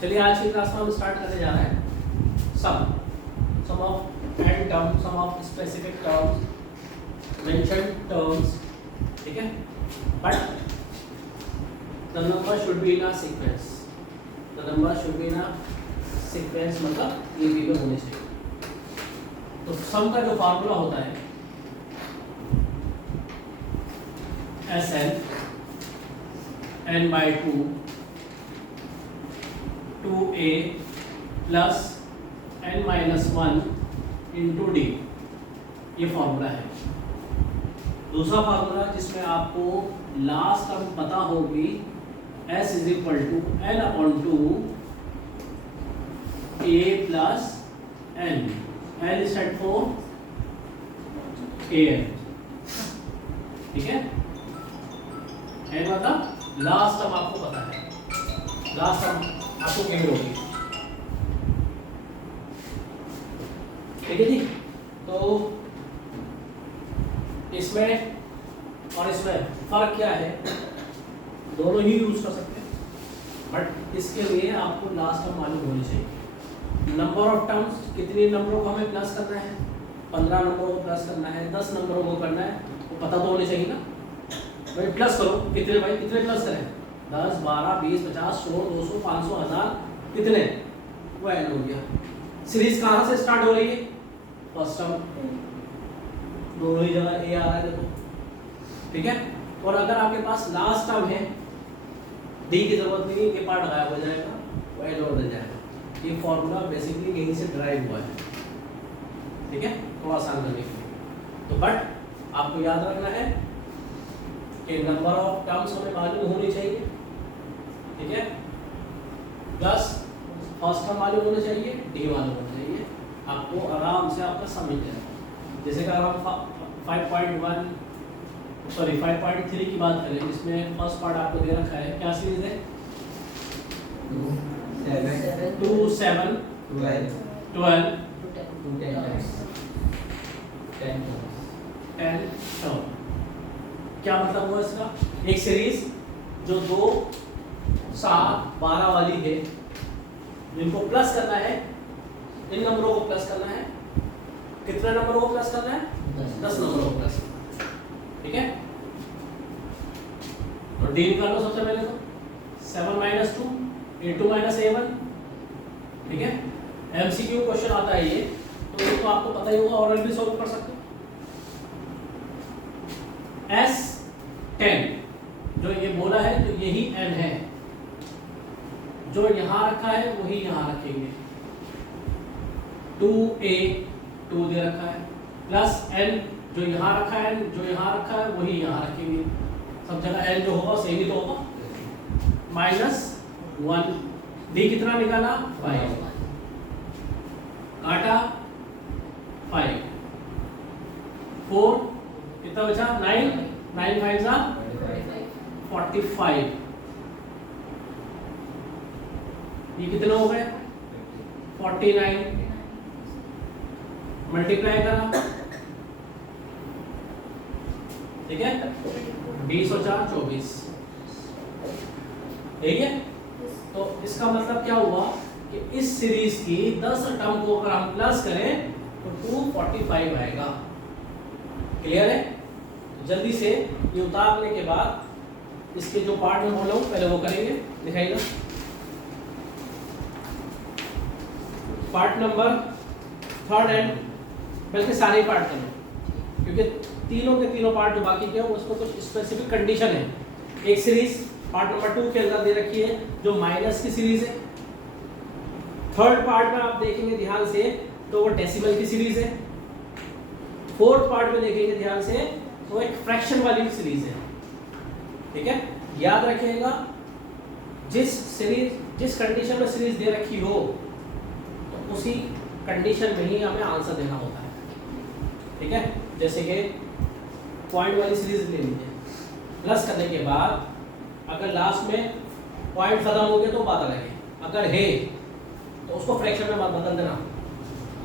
चलिए आज की क्लास में हम स्टार्ट करने जा रहे हैं sum of end term, sum of specific terms, mention terms, ठीक है। But the number should be in a sequence, the number should be in a sequence, मतलब ये भी होने चाहिए। तो सम का जो फार्मूला होता है Sn n by 2 2a plus n minus 1 into D, ये फॉर्मूला है। दूसरा फार्मूला जिसमें आपको लास्ट टर्म पता होगी, s is equal to n upon 2 a plus n, n stand for an, ठीक है। n मतलब लास्ट टर्म आपको पता है, लास्ट टर्म आपको गिवन होगी, ठीक है जी। तो इसमें और इसमें फर्क क्या है, दोनों ही यूज कर सकते हैं, बट इसके लिए आपको लास्ट टर्म मालूम होनी चाहिए। नंबर ऑफ टर्म्स, कितने नंबरों को हमें प्लस करना है, 15 नंबरों को प्लस करना है, 10 नंबरों को करना है, वो पता तो होने चाहिए ना। भाई प्लस करो, कितने भाई कितने प्लस करें, 10 12 20 50 100 200 500 1000, कितने, वो एन हो गया। सीरीज कहाँ से स्टार्ट हो रही है, फर्स्ट टर्म, दोनों ही जगह ए आ रहा है देखो, ठीक है। और अगर आपके पास लास्ट टर्म है, डी की जरूरत नहीं है, ये पार्ट गायब हो जाएगा, वो एल और बन जाएगा। ये फॉर्मूला बेसिकली यहीं से ड्राइव हुआ है, ठीक है, थोड़ा आसान करने के लिए। तो बट आपको याद रखना है कि नंबर ऑफ टर्म्स हमें मालूम होनी चाहिए, ठीक है, प्लस फर्स्ट टर्म मालूम होना चाहिए, डी मालूम होना चाहिए, आपको आराम से आपका समझ जाएगा। जैसे कि अगर हम 5.3 की बात करें, जिसमें फर्स्ट पार्ट आपको दे रखा है, क्या सीरीज है, 2 7 12 10। क्या मतलब हुआ इसका, एक सीरीज जो 2 7 12 वाली है, जिनको प्लस करना है, इन नंबरों को प्लस करना है, कितने नंबरों को प्लस करना है, 10 नंबरों को प्लस करना है, ठीक है। तो डी निकालो सबसे पहले, तो 7 माइनस 2 इंटू माइनस a1, ठीक है। एमसीक्यू क्वेश्चन आता है ये, तो ये तो आपको पता ही होगा, और भी सॉल्व कर सकते हो। S10 जो ये बोला है, तो यही n है, जो यहां रखा है वही यहां रखेंगे, 2a 2 दे रखा है, प्लस n जो यहाँ रखा है, जो यहाँ रखा है वही यहाँ रखेंगे, सब जगह n जो होगा सेम ही तो होगा, माइनस 1, d कितना निकाला 5, काटा 5, 4 कितना बचा 9, 9 5 जा 45, ये कितने हो गए 49, मल्टीप्लाई करा, ठीक है, 20 और 4 24, ठीक है। तो इसका मतलब क्या हुआ कि इस सीरीज की 10 टर्म को अगर हम प्लस करें तो 245 आएगा। क्लियर है, जल्दी से ये उतारने के बाद इसके जो पार्ट में बोला हूं पहले वो करेंगे, दिखाइएगा। पार्ट नंबर 3 एंड बल्कि सारे पार्ट करें, क्योंकि तीनों के तीनों पार्ट जो बाकी के हैं उसमें कुछ स्पेसिफिक कंडीशन है। एक सीरीज पार्ट नंबर 2 के अंदर दे रखी है जो माइनस की सीरीज है। थर्ड पार्ट में आप देखेंगे ध्यान से तो वो डेसिमल की सीरीज है। फोर्थ पार्ट में देखेंगे ध्यान से तो एक फ्रैक्शन वाली सीरीज है, ठीक है। याद रखिएगा, जिस कंडीशन में सीरीज दे रखी हो तो उसी कंडीशन में ही हमें आंसर देना होता है, ठीक है। जैसे कि पॉइंट वाली सीरीज ले लीजिए, प्लस करने के बाद अगर लास्ट में पॉइंट खत्म हो गया तो बात अलग है, अगर है तो उसको फ्रैक्शन में मत बदल देना,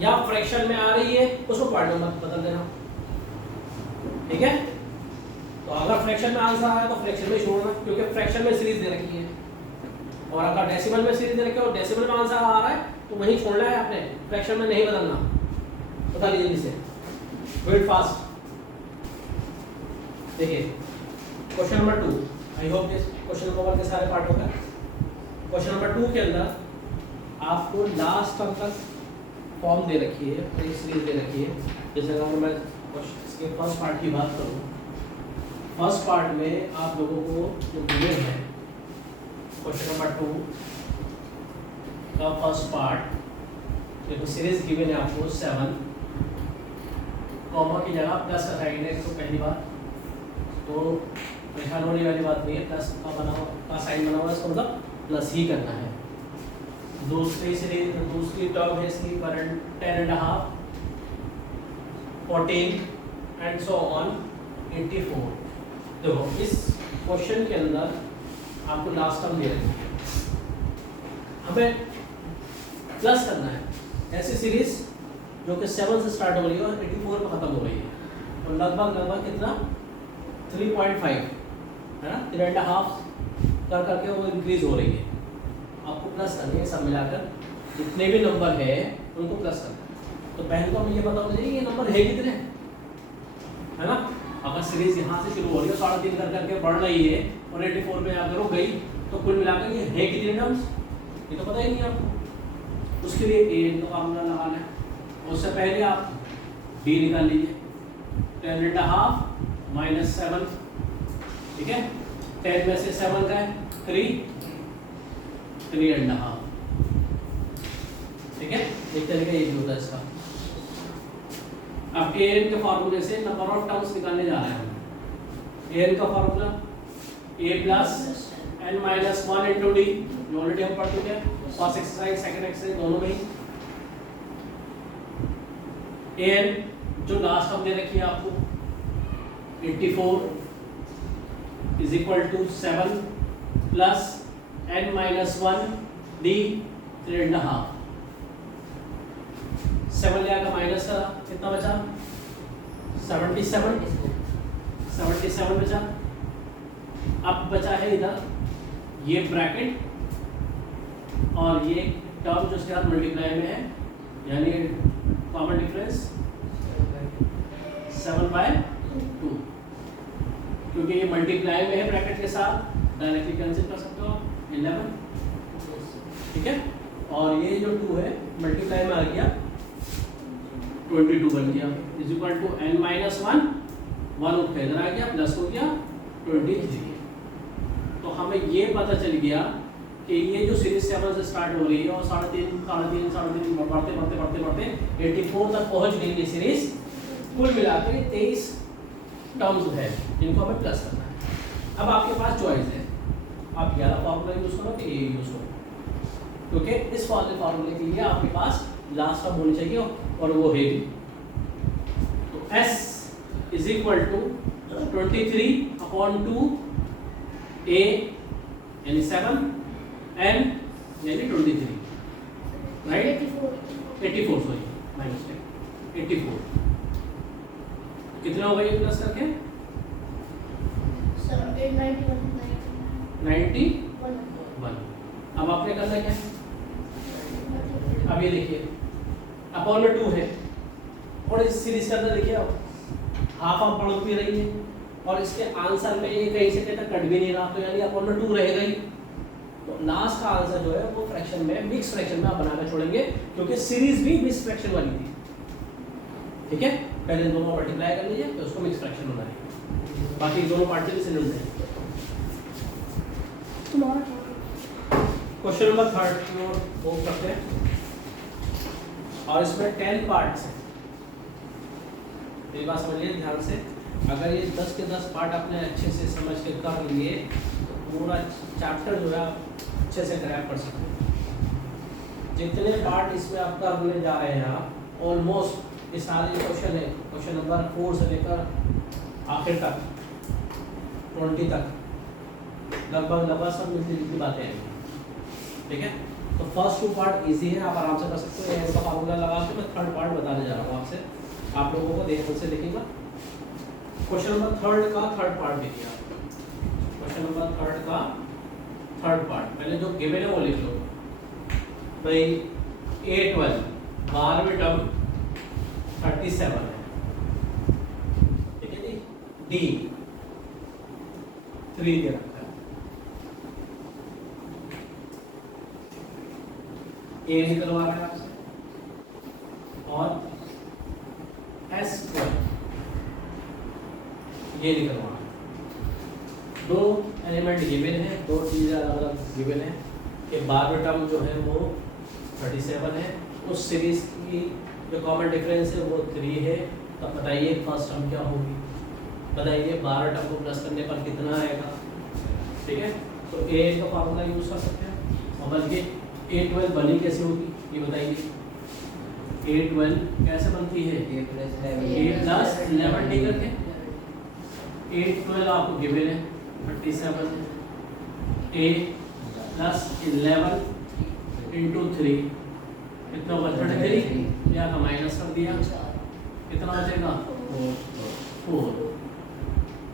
या फ्रैक्शन में आ रही है उसको पॉइंट में मत बदल देना, ठीक है। तो अगर फ्रैक्शन में आंसर आया तो फ्रैक्शन में छोड़ना, क्योंकि फ्रैक्शन में सीरीज दे रखी है। और अगर डेसिमल में सीरीज दे रखे और डेसिमल में आंसर आ रहा है तो वहीं छोड़ना है आपने, फ्रैक्शन में नहीं बदलना। बता लीजिए जल्दी से, वेट फास्ट। देखिए question number 2, I hope this question number 1 के सारे पार्ट हो गए। क्वेश्चन नंबर 2 के अंदर आपको लास्ट टर्म तक फॉर्म दे रखी है, पूरी सीरीज दे रखी है। जैसे अगर मैं इसके फर्स्ट पार्ट की बात करूँ, फर्स्ट पार्ट में आप लोगों को जो गिवन है क्वेश्चन नंबर 2 का फर्स्ट पार्ट, देखो सीरीज गिवन है आपको 7, कॉमा की जगह प्लस का साइन है, तो पहली बात तो परेशान होने वाली बात नहीं है, प्लस का बना हुआ का साइन बना हुआ है, इसका मतलब प्लस ही करना है। दूसरी सीरीज, दूसरी टर्म है इसकी 10.5, 14 एंड सो ऑन 84। देखो इस क्वेश्चन के अंदर आपको लास्ट टर्म दे रखी है, हमें प्लस करना है। ऐसी सीरीज जो कि 7 से स्टार्ट हो रही है और 84 पर खत्म हो रही है, तो लगभग कितना 3.5 है ना, 3.5 कर करके वो इंक्रीज हो रही है। आपको प्लस करनी है, सब मिलाकर जितने भी नंबर है उनको प्लस करना है। तो पहले तो हमें ये पता होना चाहिए ये नंबर है कितने, है ना। अगर सीरीज यहाँ से शुरू हो रही है 3.5 कर करके बढ़ रही है और 84 में आकर रुक गई, तो कुल मिलाकर ये है कितने टर्म्स, ये तो पता ही नहीं आपको। उसके लिए ए का फार्मूला लगाना है। उससे पहले आप डी निकाल लीजिए, 10.5 माइनस 7, ठीक है। 10 में से 7 का है 3.5, ठीक है। एक तरीका ये भी होता है इसका। अब an के फार्मूले से नंबर ऑफ टर्म्स निकालने जा रहे हैं हम। an का formula a plus n minus 1 into D, जो ऑलरेडी हम पढ़ चुके हैं फर्स्ट एक्सरसाइज सेकंड एक्सरसाइज दोनों में ही। an जो लास्ट टर्म दे रखी है आपको 84 is equal to 7 plus n minus 1 d 3.5। 7 ले आकर माइनस करा, कितना बचा 77 बचा। अब बचा है इधर ये ब्रैकेट और ये टर्म जो इसके साथ मल्टीप्लाई में है, यानी कॉमन डिफरेंस 7/2, क्योंकि ये मल्टीप्लाई में है ब्रैकेट के साथ, डायरेक्टली कैंसिल कर सकते हो 11, ठीक है। और ये जो 2 है मल्टीप्लाई में आ गया 22 बन गया, is equal to n minus 1 उठ के इधर आ गया, प्लस हो गया 23। तो हमें ये पता चल गया कि ये जो सीरीज 7 से स्टार्ट हो रही है और 3.5 बढ़ते 84 तक पहुंच गई ये सीरीज, कुल मिलाकर 23 टर्म्स है जिनको हमें प्लस करना है। अब आपके पास चॉइस है, आप ये वाला फार्मूला यूज करो कि ये यूज करो, क्योंकि इस फार्मूले के लिए आपके पास लास्ट टर्म होनी चाहिए और वो है। तो s is equal to 23/2 a यानी 7 n यानी 23, राइट 84 सॉरी माइनस 84 कितना होगा ये प्लस करके 91। अब आपने करना क्या, अब ये देखिए अपॉन में 2 है और इस सीरीज के अंदर देखिए हाफ ऑफ बढ़ भी रही है और इसके आंसर में ये कहीं से कहीं तक कट भी नहीं रहा, तो यानी अपॉन में 2 रहेगा ही। तो लास्ट का आंसर जो है वो फ्रैक्शन में, मिक्स फ्रैक्शन में आप बनाकर छोड़ेंगे, क्योंकि सीरीज भी मिक्स फ्रैक्शन वाली थी, ठीक है। पहले दोनों मल्टीप्लाई कर लीजिए फिर उसको मिक्स फ्रैक्शन बना लीजिए, बाकी दोनों पार्ट से भी सिलेंडर है। क्वेश्चन नंबर 3 की ओर मूव करते हैं और इसमें 10 पार्ट्स हैं। ये बात समझिए ध्यान से, अगर ये 10 के 10 पार्ट आपने अच्छे से समझ के कर लिए तो पूरा चैप्टर जो है आप अच्छे से ग्रैब कर सकते हैं। जितने पार्ट इसमें आप करने जा रहे हैं आप ऑलमोस्ट ये सारे क्वेश्चन है, क्वेश्चन नंबर 4 से लेकर आखिर तक 20 तक लगभग सब मिलती जुलती बातें हैं, ठीक है। तो फर्स्ट 2 पार्ट इजी है, आप आराम से कर सकते हैं। इसका फार्मूला लगा के मैं थर्ड पार्ट बताने जा रहा हूँ आपसे, आप लोगों को ध्यान से देखिएगा। क्वेश्चन नंबर 3 का थर्ड पार्ट देखिए आप, क्वेश्चन नंबर 3 का थर्ड पार्ट, पहले जो गिवन है वो लिख लो भाई। A12 12वीं टर्म 37 है, ठीक है जी। D 3 दे रखा है, A निकलवा रहा है आपसे, और S12 ये निकलवा रहा है। दो एलिमेंट गिवन है, दो चीज़ें अलग अलग गिवन है कि 12वीं टर्म जो है वो 37 है, उस सीरीज की जो कॉमन डिफरेंस है वो 3 है। तो बताइए फर्स्ट टर्म क्या होगी, बताइए 12 टर्म को प्लस करने पर कितना आएगा, ठीक है। तो A का फार्मूला यूज कर सकते हैं, और बल्कि A12 बनी कैसे होगी ये बताइए। A12 कैसे बनती है, A प्लस 11 डी करके। A12 आपको गिवन है 37, A प्लस 11 इंटू 3 कितना होगा 33, या का माइनस कर दिया, कितना बचेगा 4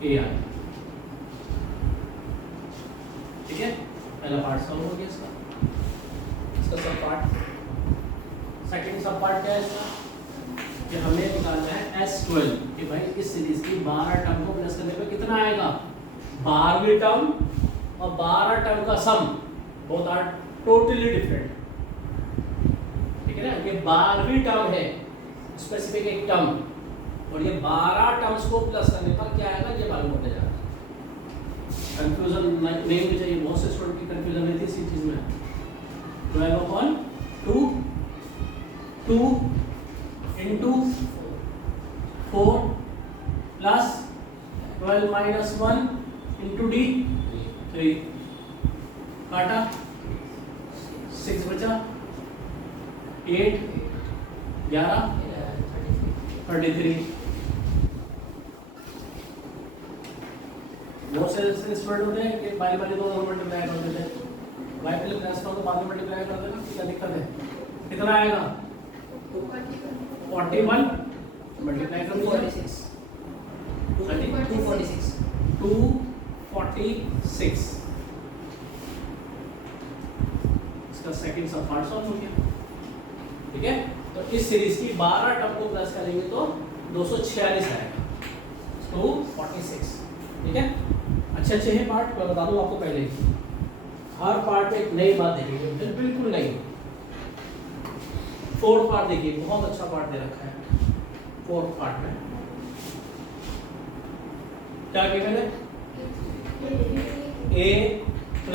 A आ, ठीक है। पहला पार्ट सॉल्व हो गया इसका सब पार्ट। सेकंड सब पार्ट क्या है इसका कि हमें निकालना है S12 कि भाई इस सीरीज की 12 टर्म को प्लस करने पे कितना आएगा। 12वीं टर्म और 12 टर्म का सम बोथ आर टोटली डिफरेंट, ठीक है ना। ये 12वीं टर्म है स्पेसिफिक एक टर्म, और ये 12 टर्म्स को प्लस करने पर क्या आएगा ये मालूम होते जाएगा। कंफ्यूजन नहीं होनी चाहिए, बहुत से स्टूडेंट की कंफ्यूजन रहती है इसी चीज में। 12 upon 2 into 4 plus 12 minus 1 into D 3 काटा 6 बचा 8 11 33। बहुत से स्टूडेंट होते हैं कि बाई वाले दो मल्टीप्लाई कर देते हैं, वाई प्लस प्लस को बाद में मल्टीप्लाई कर देना, क्या दिक्कत है। कितना आएगा 41 मल्टीप्लाई कर दो 246। इसका सेकंड सब पार्ट सॉल्व हो गया, ठीक है। तो इस सीरीज की 12 टर्म को प्लस करेंगे तो 246 आएगा, 246, ठीक है। अच्छे हैं पार्ट, मैं बता दूं आपको पहले ही, हर पार्ट में एक नई बात देखेंगे, बिल्कुल नहीं। फोर्थ पार्ट देखिए, बहुत अच्छा पार्ट दे रखा है। फोर्थ पार्ट में क्या गिवन है, A3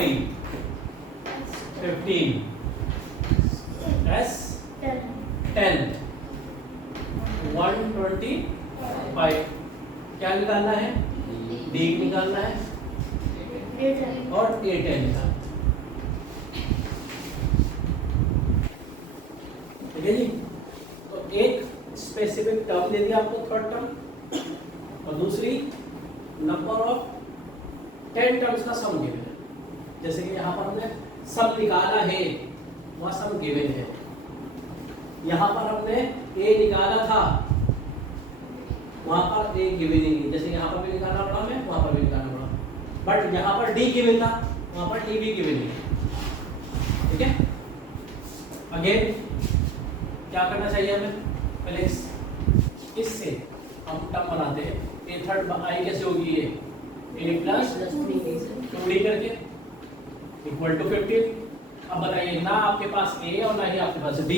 15 S10 125। क्या निकालना है, D निकालना है और A10 निकालना है, ठीक है जी। तो एक स्पेसिफिक टर्म दे दिया आपको थर्ड टर्म, और दूसरी नंबर ऑफ 10 टर्म्स का सम गिवन है। जैसे कि यहाँ पर हमने सम निकाला है, वह सम गिवन है। यहाँ पर हमने A निकाला था, वहां पर A गिवन नहीं, जैसे यहाँ पर भी निकालना पड़ा हमें, वहां पर भी निकालना पड़ा, बट यहाँ पर D गिवन था, वहां पर D भी गिवन नहीं, ठीक है। अगेन क्या करना चाहिए हमें, पहले इससे हम टर्म बनाते हैं। A थर्ड आई कैसे होगी, ये A प्लस 2D करके इक्वल टू 15। अब बताइए, ना आपके पास A और ना ही आपके पास D,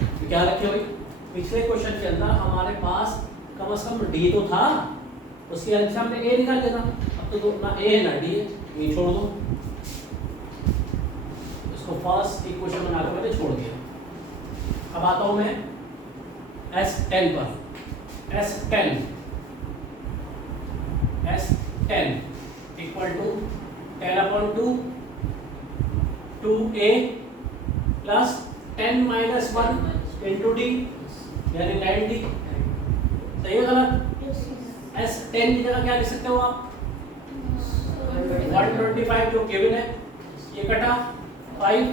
तो क्या रखे भाई, पिछले क्वेश्चन के अंदर हमारे पास कम से कम D तो था, उसकी हेल्प से हमने A निकाल लिया था। अब तो ना A है ना D है, ये छोड़ दो, इसको फर्स्ट इक्वेशन बनाकर मैंने छोड़ दिया। अब आता हूं मैं S10 पर। S10 equal to 10/2 2A plus 10 minus 1 into D यानी 9D। सही है गलत? S10 की जगह क्या लिख सकते हो आप, 125 जो गिवन है, ये कटा 5।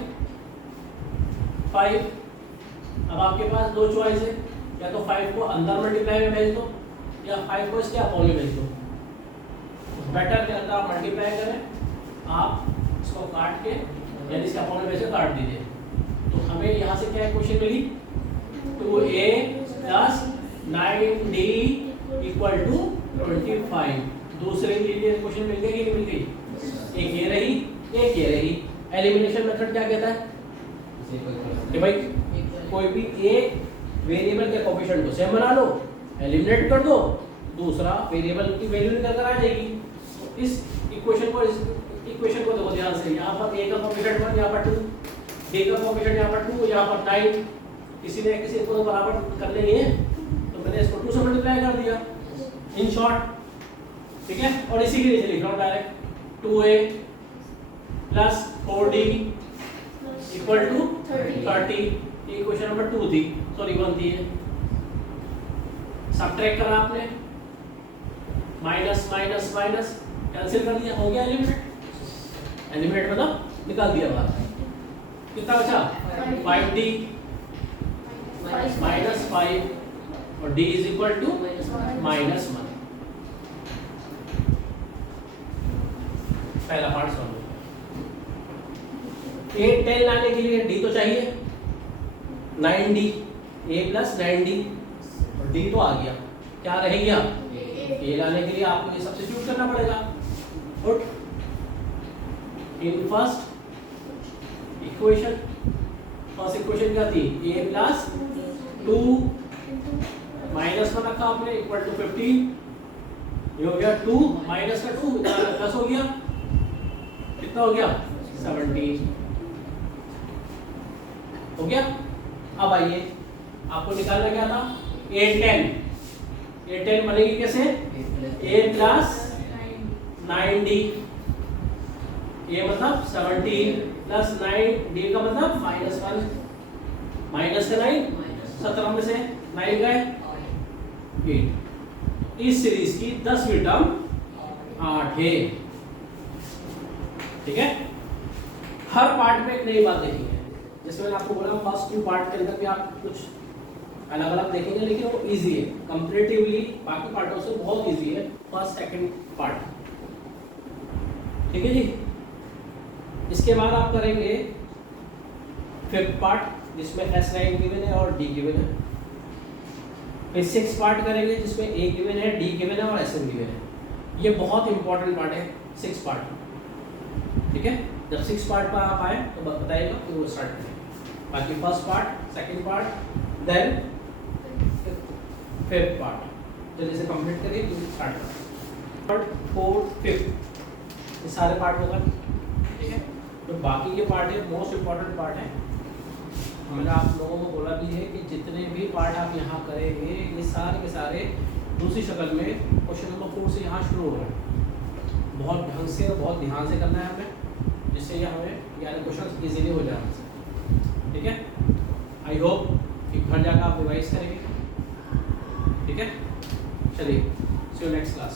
अब आपके पास दो चॉइस है, या तो 5 को अंदर मल्टीप्लाई में भेज दो, या 5 को इसके अपोन में भेज दो। बेटर क्या होता है, आप मल्टीप्लाई करें, आप इसको काट के यानी इसके अपोनेंट में से काट दीजिए, तो हमें यहाँ से क्या इक्वेशन मिली 2a plus 9d equal to 25। दूसरे लीनियर इक्वेशन मिल गई कि नहीं मिल गई? एक ये रही, एक ये रही। एलिमिनेशन मेथड क्या कहता है कि भाई कोई भी एक वेरिएबल के कोएफिशिएंट को सेम बना लो, एलिमिनेट कर दो, दूसरा वेरिएबल की वैल्यू निकल कर आ जाएगी। तो इस इक्वेशन को देखो ध्यान से, यहाँ पर a का कोएफिशिएंट 1, यहाँ पर 2, d का कोएफिशिएंट यहाँ पर 2, यहाँ पर 9, किसी ने किसी को बराबर करने लिए तो मैंने इसको 2 से मल्टीप्लाई कर दिया इन शॉर्ट, ठीक है। और इसी के नीचे लिख रहा हूँ direct 2a plus 4d equal to 30। ये क्वेश्चन नंबर 2 थी, सॉरी 1 थी। सबट्रैक्ट करा आपने, माइनस माइनस माइनस कैंसिल कर दिया, हो गया एलिमिनेट। एलिमिनेट मतलब निकाल दिया बाहर। कितना बचा? 5d माइनस 5 और d is equal to minus 1। पहला पार्ट सॉल्व। 8 10 लाने के लिए d तो चाहिए, 9d, a प्लस 9d और d तो आ गया, क्या रह गया? a लाने के लिए आपको ये सब्स्टिट्यूट करना पड़ेगा। और इन फर्स्ट इक्वेशन क्या थी? a प्लस 2 माइनस 1 रखा आपने इक्वल टू 15, ये हो गया 2 माइनस का 2 प्लस हो गया, कितना हो गया? 17 हो गया। अब आइए आपको निकालना क्या था? 8 10 बनेगी कैसे? a प्लस 9d, ये मतलब 17 प्लस 9d का मतलब माइनस 1, माइनस का 9, 17 में से 9 गए 8। इस सीरीज की 10वीं टर्म 8 है, ठीक है। हर पार्ट में एक नई बात देखी है, जैसे मैंने आपको बोला फर्स्ट 2 पार्ट के अंदर भी आप कुछ अलग अलग देखेंगे, लेकिन वो इजी है कंपैरेटिवली बाकी पार्टों से, बहुत इजी है फर्स्ट सेकंड पार्ट, ठीक है जी। इसके बाद आप करेंगे 5th पार्ट जिसमें S9 गिवन है और D गिवन है। फिर 6th पार्ट करेंगे जिसमें A गिवन है, D गिवन है और SM गिवन है। ये बहुत इंपॉर्टेंट पार्ट है 6th पार्ट, ठीक है। जब 6th पार्ट पर आप आए तो बताइएगा कि वो स्टार्ट करें। बाकी first part, second part, then 5th part जल्दी से कंप्लीट करिए तो स्टार्ट करें। थर्ड, फोर्थ, 5th ये सारे पार्ट होगा, ठीक है। तो बाकी के पार्ट है मोस्ट इम्पॉर्टेंट पार्ट है। मैंने आप लोगों को बोला भी है कि जितने भी पार्ट आप यहाँ करेंगे ये सारे के सारे दूसरी शक्ल में क्वेश्चन नंबर 4 से यहाँ शुरू हो रहे हैं। बहुत ढंग से और बहुत ध्यान से करना है हमें, जिससे ये हमें यानी क्वेश्चन इजीली हो जाए, ठीक है। आई होप कि घर जाकर आप रिवाइज करेंगे, ठीक है। चलिए सी यू नेक्स्ट क्लास।